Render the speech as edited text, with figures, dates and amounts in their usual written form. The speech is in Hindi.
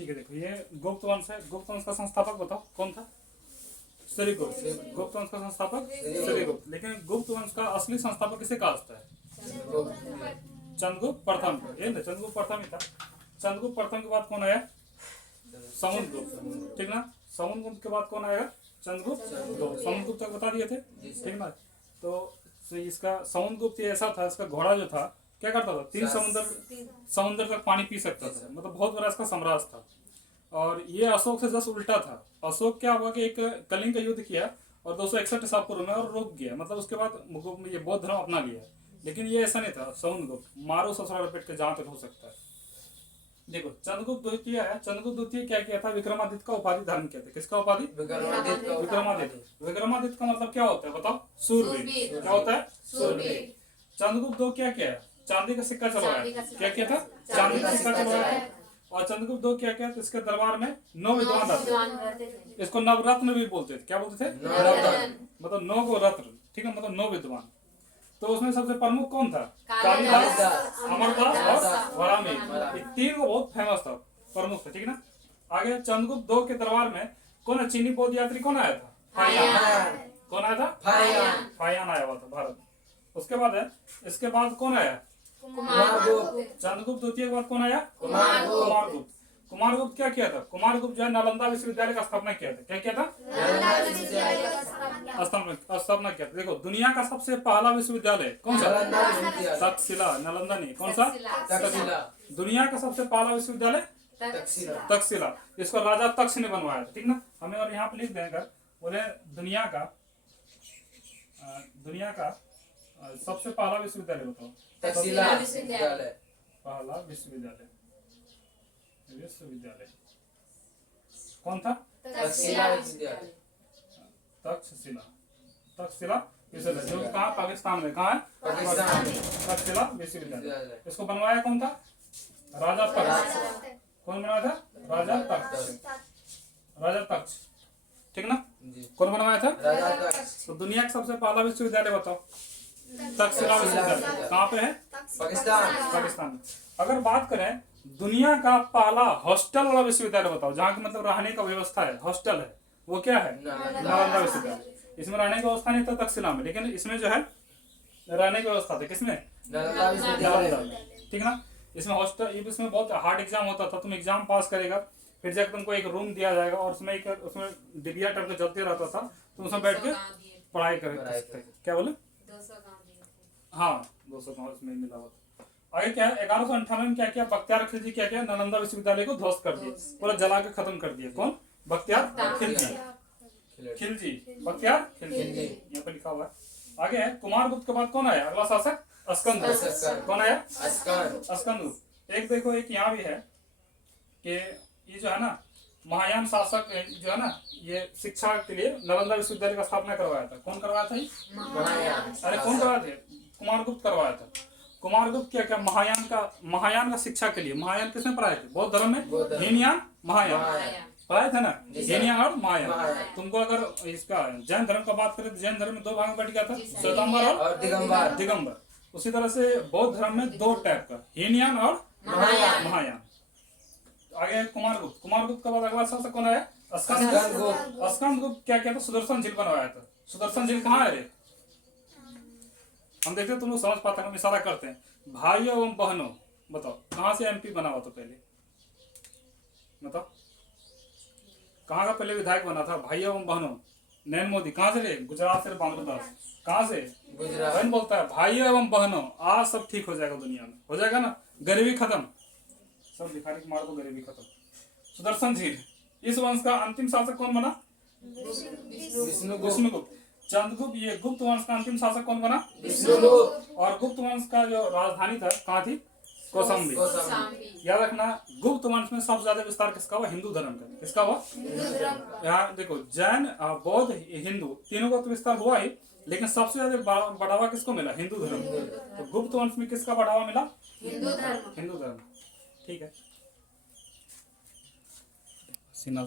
ठीक है, देखो ये गुप्त वंश है। गुप्त वंश का संस्थापक बताओ कौन था? सूर्यगुप्त। गुप्त वंश का संस्थापक सूर्यगुप्त। लेकिन गुप्त वंश का असली संस्थापक किसे कहा जाता है? चंद्रगुप्त प्रथम। ये ना चंद्रगुप्त प्रथम ही था। चंद्रगुप्त प्रथम के बाद कौन आया? समुद्रगुप्त। ठीक ना। समुद्रगुप्त के बाद कौन आएगा? चंद्रगुप्त। तो समुद्रगुप्त तक बता दिए थे, ठीक ना। तो इसका समुद्रगुप्त ऐसा था, इसका घोड़ा जो था क्या करता था? 3 समुद्र तक पानी पी सकता था। मतलब बहुत बड़ा इसका साम्राज्य था। और ये अशोक से जस्ट उल्टा था। अशोक क्या हुआ कि एक कलिंग का युद्ध किया और 261 ईसा पूर्व में और रुक गया। मतलब उसके बाद ये बौद्ध धर्म अपना लिया। लेकिन ये ऐसा नहीं था। समुद्रगुप्त मारो ससुराल लपेट के जहां तक हो सकता है। देखो चंद्रगुप्त द्वितीय है। चंद्रगुप्त द्वितीय क्या किया था? विक्रमादित्य का उपाधि धारण किया था। किसका उपाधि? विक्रमादित्य। विक्रमादित्य का मतलब क्या होता है बताओ? सूरवीर। क्या होता है? सूरवीर। चंद्रगुप्त दो क्या किया? चांदी का सिक्का चलवाया। क्या किया था? चांदी का सिक्का चलवाया। और चंद्रगुप्त दो क्या किया? तो इसके दरबार में 9 विद्वान रहते। इसको नवरत्न भी बोलते थे। क्या बोलते थे? नवरत्न। मतलब 9 को रत्न, ठीक है, मतलब 9 विद्वान। तो उसमें सबसे प्रमुख कौन था? कालिदास, अमरदास और वराहमिहि। ये 3 को बहुत फेमस था, प्रमुख था, ठीक ना। आगे चंद्रगुप्त दो के दरबार में कौन? चीनी बौद्ध यात्री कौन आया था? फाहियान। कौन आया था? फाहियान आया हुआ था भारत। उसके बाद है, इसके बाद कौन आया? कुमारगुप्त। चंद्रगुप्त द्वितीय के बाद कौन आया? कुमारगुप्त। कुमारगुप्त क्या किया था? कुमारगुप्त जो है नालंदा विश्वविद्यालय का स्थापना किया था। क्या किया था? स्थापना किया था। देखो दुनिया का सबसे पहला विश्वविद्यालय कौन सा? तक्षशिला। नालंदा नहीं, कौन सा? तक्षशिला। दुनिया का सबसे पहला विश्वविद्यालय तक्षशिला। इसको राजा तक्ष ने बनवाया था, ठीक ना। हमें और यहाँ पे लिख देंगे, बोले दुनिया का सबसे पहला विश्वविद्यालय बताओ। तक्षशिला विश्वविद्यालय। पहला विश्वविद्यालय कौन था? तक्षशिला विश्वविद्यालय। तक्षशिला विश्वविद्यालय जो कहाँ? पाकिस्तान में। कहाँ है? पाकिस्तान में। तक्षशिला विश्वविद्यालय। इसको बनवाया कौन था? राजा तक्ष। कौन बनाया था? राजा तक्ष, ठीक ना। कौन बनवाया था? राजा तक्ष। तो दुनिया का सबसे पहला विश्वविद्यालय बताओ। तक्षशिला विश्वविद्यालय कहाँ पे है? पाकिस्तान में। अगर बात करें दुनिया का पहला हॉस्टल वाला विश्वविद्यालय बताओ, जहाँ की मतलब रहने का व्यवस्था है, हॉस्टल है, वो क्या है? नालंदा विश्वविद्यालय। इसमें रहने की व्यवस्था नहीं था तक्षशिला में, लेकिन इसमें जो है रहने की व्यवस्था थी। किसमें? नालंदा, ठीक ना। इसमें हॉस्टल, इसमें बहुत हार्ड एग्जाम होता था। तुम एग्जाम पास करेगा, फिर जाकर तुमको एक रूम दिया जाएगा और उसमें डिबिया टाइप का जलते रहता था। तुम उसमें बैठ के पढ़ाई कर सकते। क्या बोले? हाँ 200 गाँव इसमें मिला हुआ। आगे क्या है? 1198 में क्या किया? बख्तियार खिलजी क्या किया? नालंदा विश्वविद्यालय को ध्वस्त कर दिया, पूरा जला के खत्म कर दिया। कौन? बख्तियार खिलजी। बख्तियार खिलजी यहाँ पे लिखा हुआ है। आगे है कुमारगुप्त के बाद कौन आया? अगला शासक अस्कंदगुप्त। कौन आया? अस्कंदगुप्त। एक देखो, एक यहाँ भी है कि ये जो है ना महायान शासक जो है ना, ये शिक्षा के लिए नालंदा विश्वविद्यालय का स्थापना करवाया था। कौन करवाया था? अरे कौन करवाया था? कुमारगुप्त करवाया था। कुमारगुप्त क्या क्या? महायान का शिक्षा के लिए। महायान किसमें पढ़ाए थे? बौद्ध धर्म में हीनयान महायान पढ़ाए थे ना, हीनयान और महायान। तुमको अगर इसका जैन धर्म का बात करें तो जैन धर्म में 2 भाग में बट गया था, श्वेतांबर और दिगंबर। उसी तरह से बौद्ध धर्म में 2 टाइप का, हीनयान और महायान। आगे कुमारगुप्त के बाद अगला शासक कौन आया? अस्कंदगुप्त। अस्कंदगुप्त क्या किया था? सुदर्शन झील बनवाया था। सुदर्शन झील कहाँ है रे? हम देखते तुम लोग समझ पाते हैं, हम इशारा करते हैं। भाइयों एवं बहनों बताओ कहाँ से एमपी बना हुआ था पहले? बताओ कहाँ का पहले विधायक बना था? भाइयों एवं बहनों नरेंद्र मोदी। कहाँ से रे? गुजरात से। बांग्लादेश। कहाँ से? गुजरात। बहन बोलता है भाइयों एवं बहनों आज सब ठीक हो जाएगा, दुनिया में हो जाएगा ना, गरीबी खत्म, सब भिखारी मार दो, गरीबी खत्म। सुदर्शन झील। इस वंश का अंतिम शासक कौन बना? विष्णुगुप्त। चंद्रगुप्त, ये गुप्त वंश का अंतिम शासक कौन बना? विष्णुगुप्त। और गुप्त वंश का जो राजधानी था कहाँ थी? कौशाम्बी। याद रखना, गुप्त वंश में सबसे ज्यादा विस्तार किसका हुआ? हिंदू धर्म का। किसका हुआ? यहाँ देखो जैन, बौद्ध, हिंदू तीनों का तो विस्तार हुआ ही, लेकिन सबसे ज्यादा बढ़ावा किसको मिला? हिंदू धर्म। तो गुप्त वंश में किसका बढ़ावा मिला? हिंदू धर्म। ठीक है। सीना